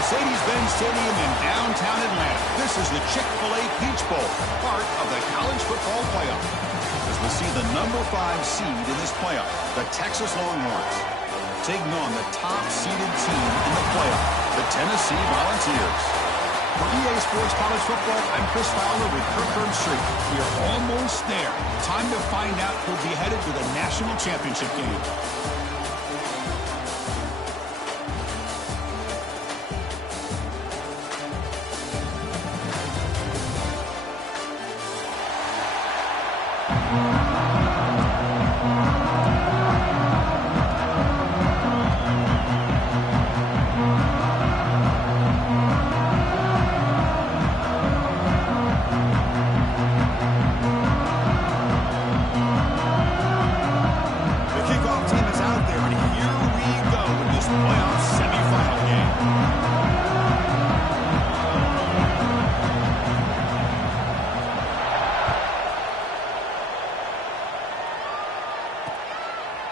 Mercedes-Benz Stadium in downtown Atlanta. This is the Chick-fil-A Peach Bowl, part of the college football playoff. As we see the number 5 seed in this playoff, the Texas Longhorns, taking on the top-seeded team in the playoff, the Tennessee Volunteers. For EA Sports College Football, I'm Chris Fowler with Kirk Herbstreit. We are almost there. Time to find out who'll be headed to the national championship game.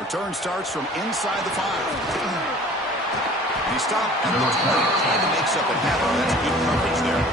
Return starts from inside the 5. He stopped at the 20, trying to make something happen. That's good coverage there.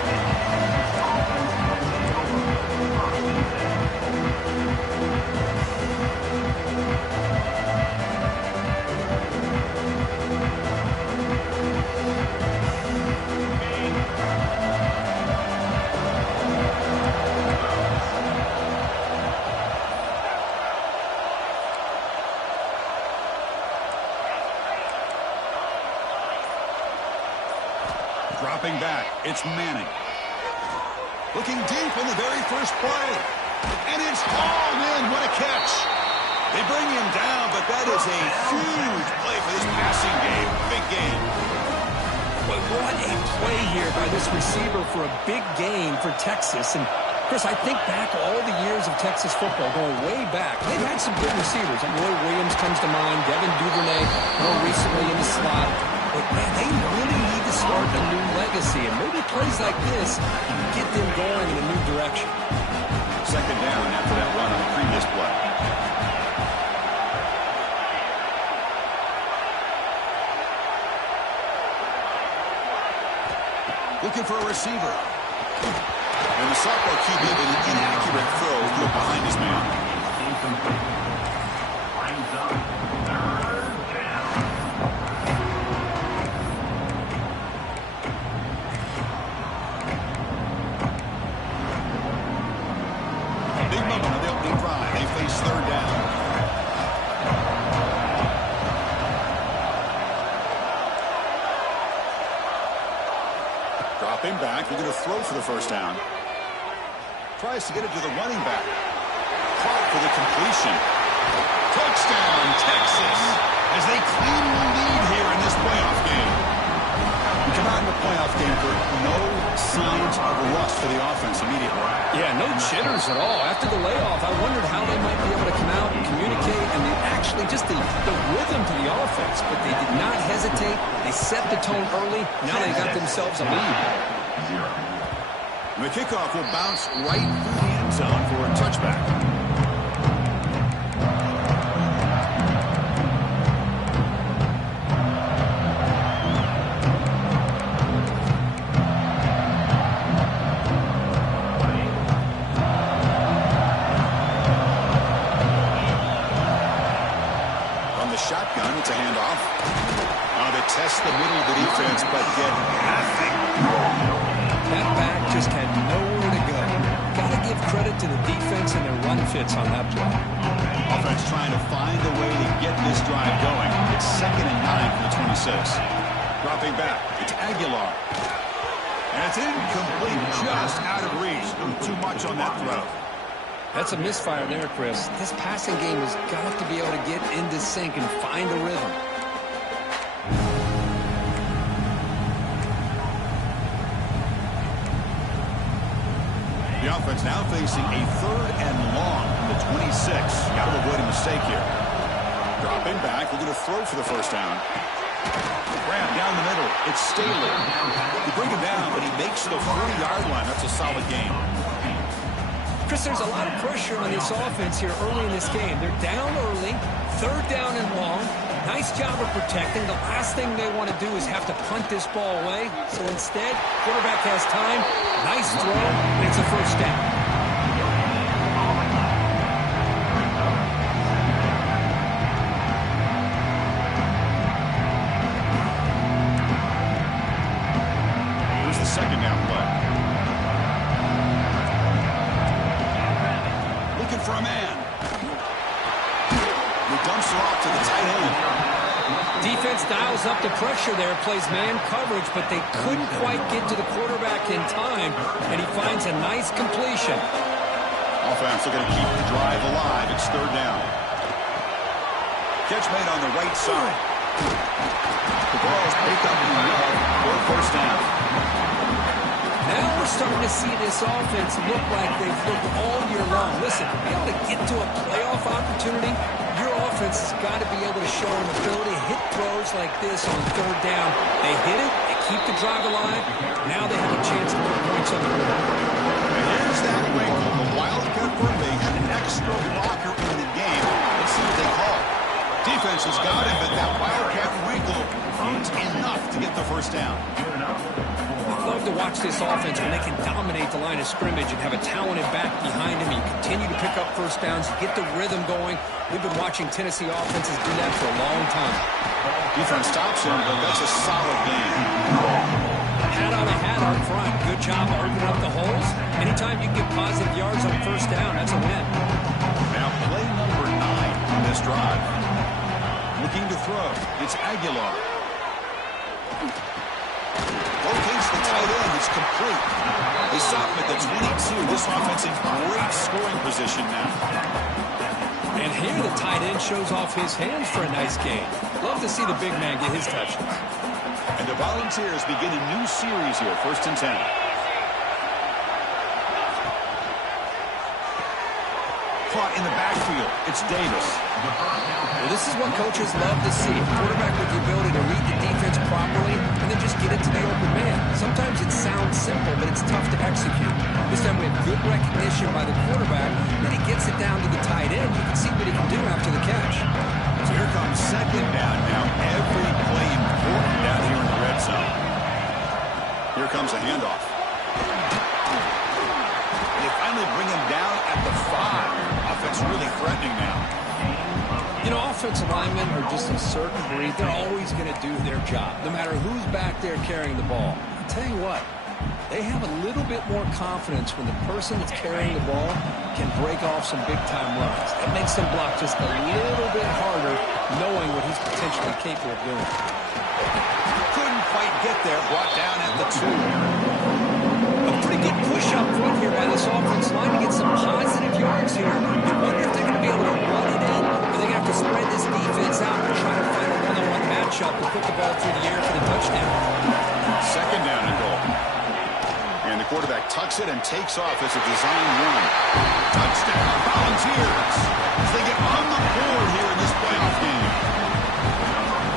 Dropping back, it's Manning. Looking deep in the very first play. And it's hauled in. What a catch. They bring him down, but that is a huge play for this passing game. Big game. But what a play here by this receiver for a big gain for Texas. And Chris, I think back all the years of Texas football, going way back. They've had some good receivers. And Roy Williams comes to mind, Devin Duvernay, more recently in the slot. But, man, they really need to start a new legacy. And maybe plays like this get them going in a new direction. Second down after that run on the previous play. Looking for a receiver. And the sophomore QB with an inaccurate throw threw behind his man. Big moment on the opening drive. They face third down. Dropping back. They're going to throw for the first down. Tries to get it to the running back. Caught for the completion. Touchdown, Texas, as they claim the lead here in this playoff game. We come out in the playoff game for no signs of rust for the offense immediately. Yeah, no jitters at all. After the layoff, I wondered how they might be able to come out and communicate, and they actually just the rhythm to the offense, but they did not hesitate. They set the tone early. Now they got themselves a lead. And the kickoff will bounce right through the end zone for a touchback. From the shotgun, it's a handoff. They test the middle of the defense, but get nothing. That back just had nowhere to go. Got to give credit to the defense and their run fits on that play. Offense trying to find a way to get this drive going. It's 2nd and 9 for the 26. Dropping back, it's Aguilar. And it's incomplete, just out of reach. Too much on that throw. That's a misfire there, Chris. This passing game has got to be able to get into sync and find a rhythm. The offense now facing a 3rd and long, the 26. Got to avoid a mistake here. Dropping back, we're going to throw for the first down. Grab down the middle. It's Staley. You bring him down, but he makes the 40-yard line. That's a solid game. Chris, there's a lot of pressure on this offense here early in this game. They're down early, 3rd down and long. Nice job of protecting. The last thing they want to do is have to punt this ball away. So instead, quarterback has time. Nice throw, and it's a first down. Second down play. Looking for a man. He dumps it off to the tight end. Defense dials up the pressure there, plays man coverage, but they couldn't quite get to the quarterback in time, and he finds a nice completion. Offense looking to keep the drive alive. It's third down. Catch made on the right side. The ball is picked up for a first down. Now we're starting to see this offense look like they've looked all year long. Listen, to be able to get to a playoff opportunity, your offense has got to be able to show an ability to hit throws like this on third down. They hit it, they keep the drive alive. Now they have a chance to put points on the board. And here's that wrinkle, the Wildcat formation, an extra blocker in the game. Let's see what they call. Defense has got it, but that Wildcat wrinkle earns enough to get the first down. I love to watch this offense when they can dominate the line of scrimmage and have a talented back behind him. You continue to pick up first downs, you get the rhythm going. We've been watching Tennessee offenses do that for a long time. Defense stops him, but that's a solid game. Hat on a hat up front. Good job opening up the holes. Anytime you can get positive yards on first down, that's a win. Now play number 9 on this drive. Looking to throw. It's Aguilar. Locates the tight end. It's complete. They stop him at the 22. This offense in great scoring position now. And here the tight end shows off his hands for a nice gain. Love to see the big man get his touches. And the Volunteers begin a new series here. 1st and 10. Caught in the backfield. It's Davis. Well, this is what coaches love to see. A quarterback with the ability to read the defense properly and then just get it to the open man. Sometimes it sounds simple, but it's tough to execute. This time we have good recognition by the quarterback. Then he gets it down to the tight end. You can see what he can do after the catch. So here comes second down now. Every play important down here in the red zone. Here comes a handoff. They finally bring him down at the 5. Offense really threatening now. You know, offensive linemen are just a certain breed. They're always going to do their job, no matter who's back there carrying the ball. I'll tell you what, they have a little bit more confidence when the person that's carrying the ball can break off some big-time runs. That makes them block just a little bit harder, knowing what he's potentially capable of doing. Couldn't quite get there. Brought down at the 2. A pretty good push up front here by this offensive line to get some positive yards here. You wonder if they're going to be able to run it in, or they're going to have to spread this defense out and try to find a one-on-one matchup to put the ball through the air for the touchdown. Second down and goal. And the quarterback tucks it and takes off as a design run. Touchdown, Volunteers, as they get on the board here in this playoff game.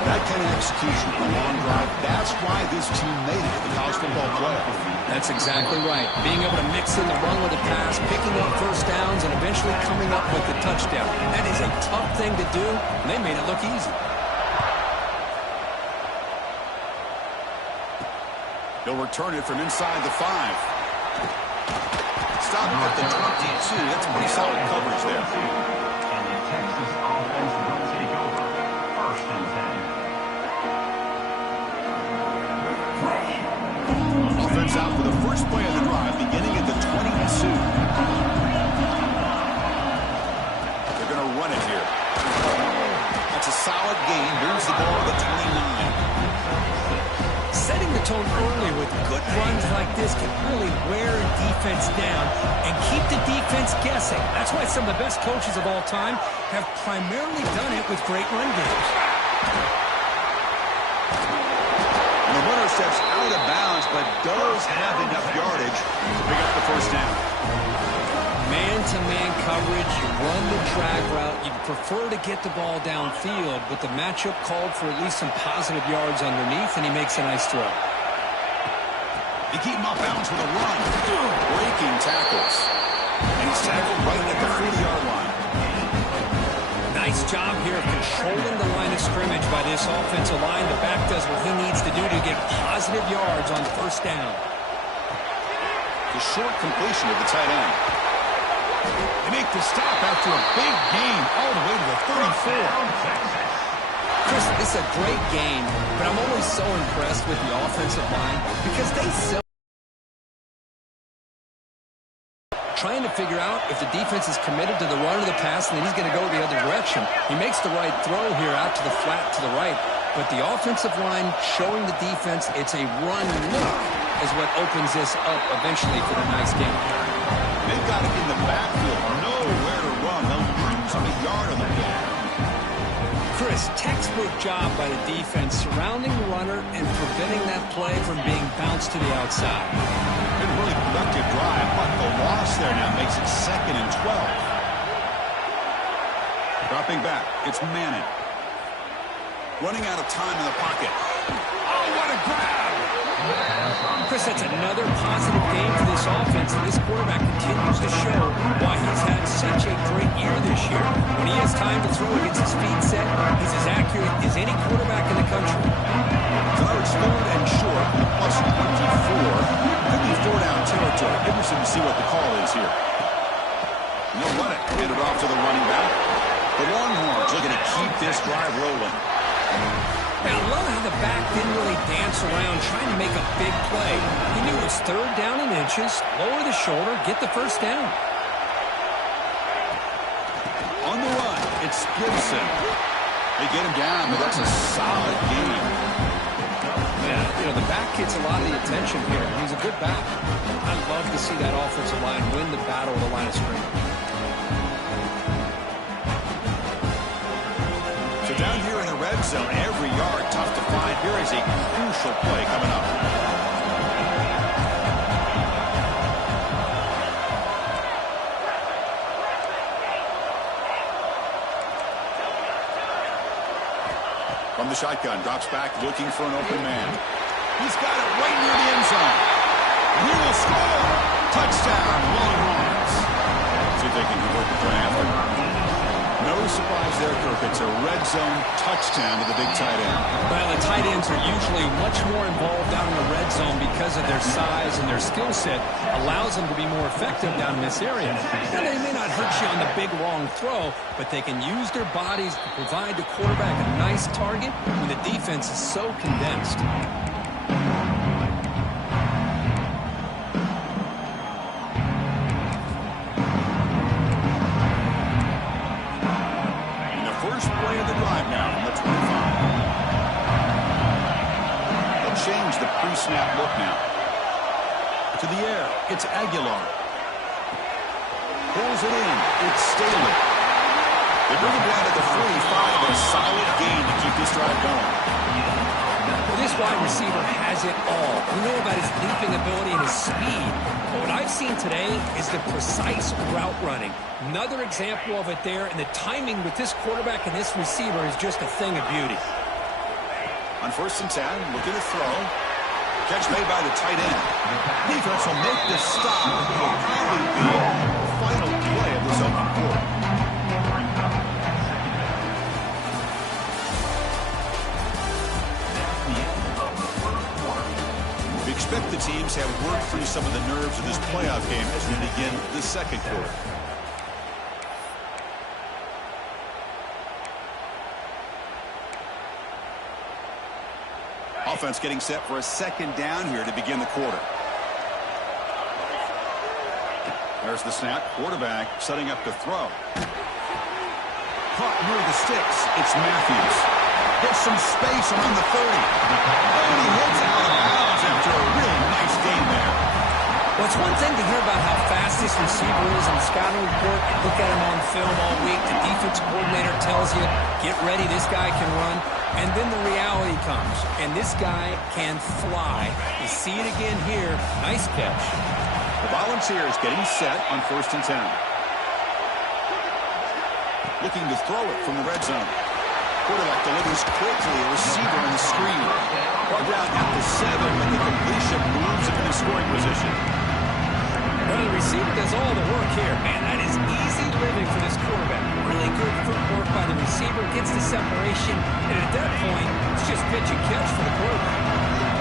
That kind of execution, a long drive, that's why this team made it to the college football playoff. That's exactly right. Being able to mix in the run with the pass, picking up first downs, and eventually coming up with the touchdown. That is a tough thing to do, and they made it look easy. They'll return it from inside the 5. Stop at the 22. That's pretty solid coverage there. And the Texas offense will take over 1st and 10. Offense out for the first play of the drive, beginning at the 22. They're going to run it here. That's a solid gain. Moves the ball to the 29. Setting the tone early with good runs like this can really wear a defense down and keep the defense guessing. That's why some of the best coaches of all time have primarily done it with great run games. And the runner steps out of bounds, but does have enough yardage to pick up the first down. Man-to-man coverage, you run the drag route. You'd prefer to get the ball downfield, but the matchup called for at least some positive yards underneath, and he makes a nice throw. You keep him off bounds with a run. Breaking tackles. And he's tackled right at the 40-yard line. Nice job here of controlling the line of scrimmage by this offensive line. The back does what he needs to do to get positive yards on first down. The short completion of the tight end. They make the stop after a big gain all the way to the 34. Chris, this is a great game, but I'm always so impressed with the offensive line because they sell. Trying to figure out if the defense is committed to the run or the pass, and then he's going to go the other direction. He makes the right throw here out to the flat to the right, but the offensive line showing the defense it's a run look is what opens this up eventually for the nice game. They've got it in the backfield, nowhere to run. They'll lose a yard on the play. Chris, textbook job by the defense surrounding the runner and preventing that play from being bounced to the outside. Been a really productive drive, but the loss there now makes it 2nd and 12. Dropping back, it's Manning. Running out of time in the pocket. Oh, what a grab! Chris, that's another positive game for this offense, and this quarterback continues to show why he's had such a great year this year. When he has time to throw against his feet set, he's as accurate as any quarterback in the country. Yards third and short, plus 24. Could be 4-down territory. Interesting to see what the call is here. And they'll run it. Hand it off to the running back. The Longhorns looking to keep this drive rolling. Now, I love how the back didn't really dance around trying to make a big play. He knew it was 3rd down and inches, lower the shoulder, get the first down. On the run, it's Gibson. They get him down, but that's a solid game. Yeah, you know, the back gets a lot of the attention here. He's a good back. I love to see that offensive line win the battle of the line of scrimmage. So down here in the red zone, every yard tough to find. Here is a crucial play coming up. From the shotgun, drops back, looking for an open man. He's got it right near the end zone. He will score. Touchdown, Longhorns. See if they can convert the play after. No surprise there, Kirk. It's a red zone touchdown to the big tight end. Well, the tight ends are usually much more involved down in the red zone because of their size and their skill set allows them to be more effective down in this area. Now, they may not hurt you on the big, long throw, but they can use their bodies to provide the quarterback a nice target when the defense is so condensed. Change the pre-snap look now. To the air, it's Aguilar. Pulls it in, it's Staley. They bring him down to the 45, a solid gain to keep this drive going. Well, this wide receiver has it all. We know about his leaping ability and his speed, but what I've seen today is the precise route running. Another example of it there, and the timing with this quarterback and this receiver is just a thing of beauty. On 1st and 10, looking to throw. Catch made by the tight end. Defense will make the stop. It will probably be the final play of this open quarter. We expect the teams have worked through some of the nerves of this playoff game as we begin the 2nd quarter. Offense getting set for a 2nd down here to begin the quarter. There's the snap. Quarterback setting up to throw. Caught near the sticks. It's Matthews. Gets some space around the 30. And he heads out of bounds after a really nice game there. Well, it's one thing to hear about how fast this receiver is on the scouting report. Look at him on film all week. The defense coordinator tells you, get ready, this guy can run. And then the reality comes, and this guy can fly. You see it again here. Nice catch. The Volunteers getting set on 1st and 10. Looking to throw it from the red zone. Quarterback delivers quickly, a receiver in the screen. Brought down at the 7, but the completion moves him into scoring position. Well, the receiver does all the work here. Man, that is easy living for this quarterback. Really good footwork by the receiver, gets the separation, and at that point, it's just pitch and catch for the quarterback.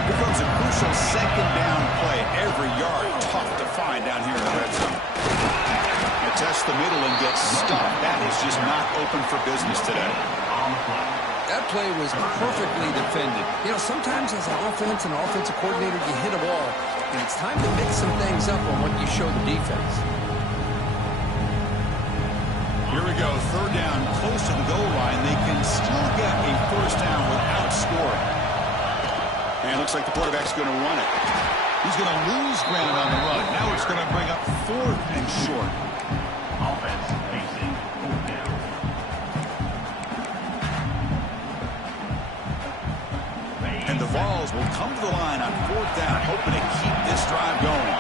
Here comes a crucial second down play. Every yard tough to find down here in the red zone. You test the middle and get stuck. That is just not open for business today. That play was perfectly defended. You know, sometimes as an offense and offensive coordinator, you hit a ball, and it's time to mix some things up on what you show the defense. Here we go, third down, close to the goal line. They can still get a first down without scoring. And it looks like the quarterback's going to run it. He's going to lose ground on the run. Now it's going to bring up fourth and short. Offense facing fourth down. And the Vols will come to the line on fourth down, hoping to keep this drive going.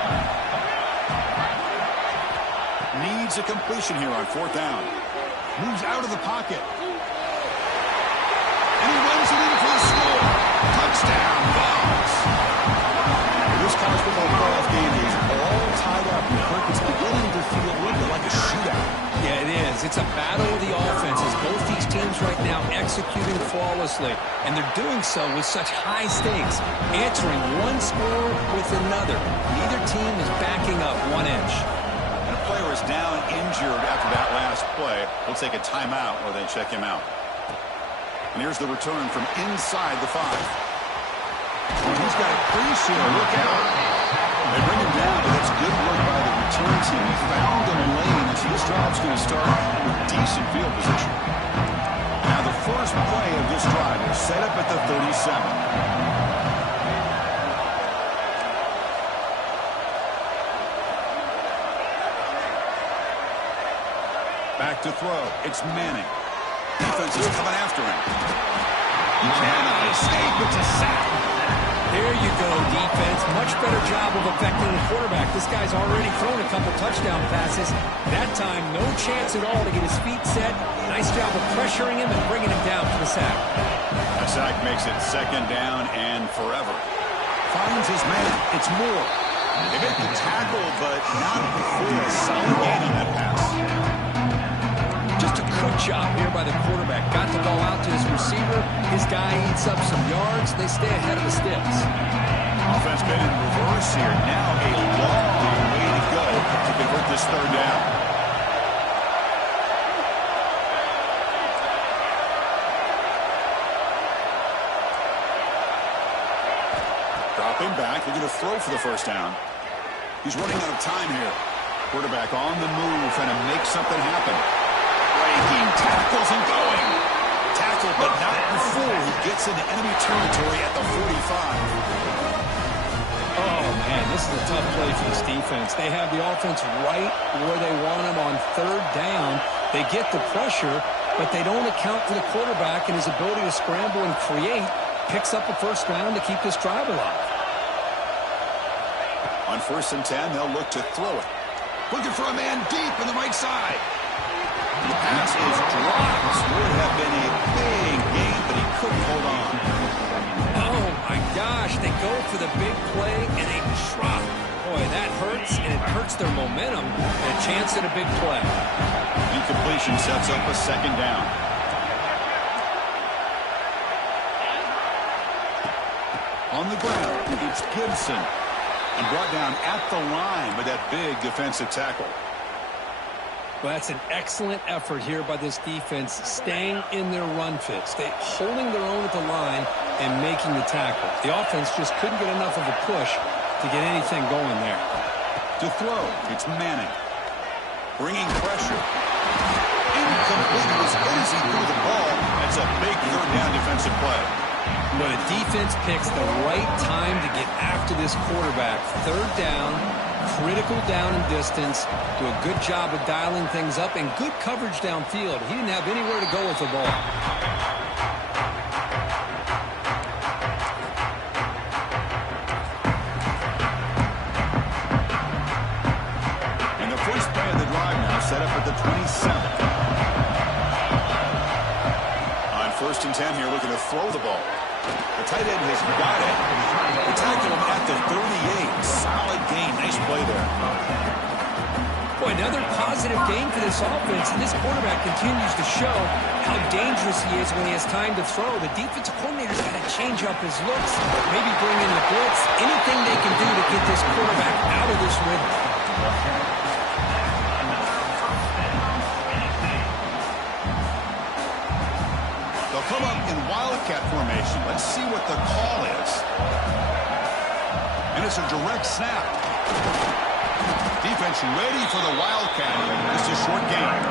Needs a completion here on fourth down. Moves out of the pocket. And he runs it in for the score. Touchdown, Vols. This college football playoff game is all tied up. It's beginning to feel a little bit like a shootout. Yeah, it is. It's a battle of the offenses. Both these teams right now executing flawlessly, and they're doing so with such high stakes, answering one score with another. Neither team is backing up one inch. And a player is down injured after that last play. We'll take a timeout or they check him out. And here's the return from inside the 5. Oh, he's got a crease here. Look out. They bring him down, but that's good work by the return team. He found the lane as his drive's going to start with decent field position. Now the first play of this drive is set up at the 37. Back to throw. It's Manning. Defense is coming after him. He cannot escape. It's a sack. There you go, defense. Much better job of affecting the quarterback. This guy's already thrown a couple touchdown passes. That time, no chance at all to get his feet set. Nice job of pressuring him and bringing him down for the sack. That sack makes it second down and forever. Finds his man. It's Moore. They make the tackle, but not before a solid gain on that pass. Just a good job here by the quarterback. Got the ball out to his receiver. His guy eats up some yards. They stay ahead of the sticks. Offense been in reverse here. Now a long way to go to convert this third down. Dropping back. They're going to throw for the first down. He's running out of time here. Quarterback on the move, trying to make something happen. Breaking tackles and going. Tackle, but not before he gets into enemy territory at the 45. Oh, man, this is a tough play for this defense. They have the offense right where they want them on third down. They get the pressure, but they don't account for the quarterback and his ability to scramble and create. Picks up a first down to keep this drive alive. On 1st and 10, they'll look to throw it. Looking for a man deep in the right side. The pass is dropped. Would have been a big gain, but he couldn't hold on. Oh, my gosh. They go for the big play, and they drop. Boy, that hurts, and it hurts their momentum. And a chance at a big play. Incompletion sets up a second down. On the ground, it's Gibson. And brought down at the line with that big defensive tackle. Well, that's an excellent effort here by this defense, staying in their run fit, holding their own at the line and making the tackle. The offense just couldn't get enough of a push to get anything going there. To throw, it's Manning. Bringing pressure. Incomplete. As good as he threw the ball, that's a big third down defensive play. But a defense picks the right time to get after this quarterback. Third down, critical down and distance. Do a good job of dialing things up and good coverage downfield. He didn't have anywhere to go with the ball. And the first play of the drive now set up at the 27. On 1st and 10 here, looking to throw the ball. The tight end has got it. They tackle him at the 38. Solid gain. Nice play there. Boy, another positive game for this offense, and this quarterback continues to show how dangerous he is when he has time to throw. The defensive coordinator's got to change up his looks, maybe bring in the blitz, anything they can do to get this quarterback out of this rhythm. They'll come up in Wildcat formation. Let's see what the call is. And it's a direct snap. Defense ready for the Wildcat. This is a short game.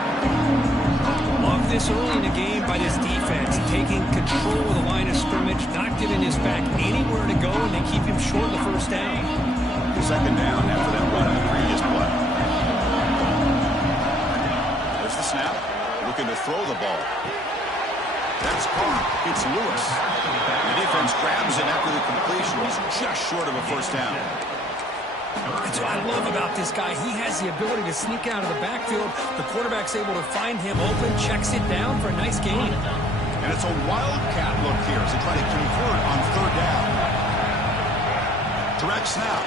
Love this early in the game by this defense, taking control of the line of scrimmage, not giving his back anywhere to go, and they keep him short of the first down. Second down after that run in the previous play. There's the snap. Looking to throw the ball. That's caught. It's Lewis. The defense grabs it after the completion. He's just short of a first down. That's what I love about this guy. He has the ability to sneak out of the backfield. The quarterback's able to find him open, checks it down for a nice gain. And it's a Wildcat look here as they try to convert on third down. Direct snap.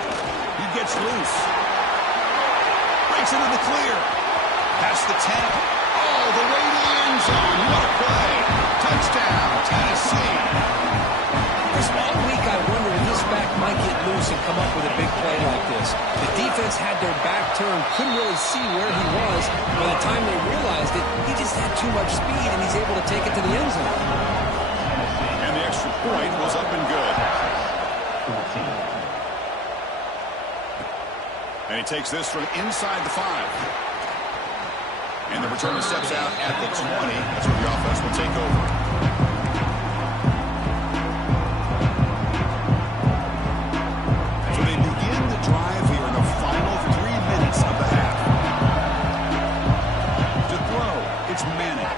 He gets loose. Breaks into the clear. Past the 10. All the way to the end zone. What a play. Touchdown, Tennessee. All week I wondered if this back might get loose and come up with a big play like this. The defense had their back turned, couldn't really see where he was. By the time they realized it, he just had too much speed, and he's able to take it to the end zone. And the extra point was up and good. And he takes this from inside the 5. And the returner steps out at the 20. That's where the offense will take over. So they begin the drive here in the final 3 minutes of the half. To throw, it's Manning.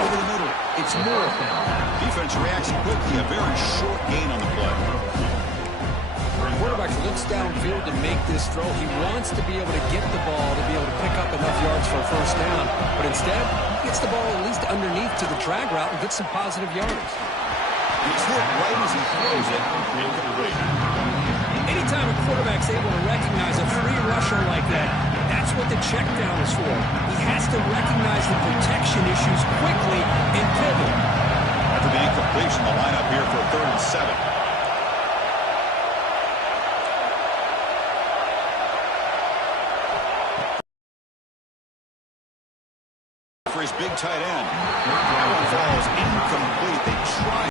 Over the middle, it's Moore. Defense reacts quickly, a very short gain on the play. The quarterback looks downfield to make this throw. He wants to be able to get the ball to be able to pick up enough yards for a first down. But instead, he gets the ball at least underneath to the drag route and gets some positive yards. He's hit right as he throws it. Incomplete. Anytime a quarterback's able to recognize a free rusher like that, that's what the check down is for. He has to recognize the protection issues quickly and pivot. After the incompletion, the lineup here for 3rd and 7. For his big tight end. That one falls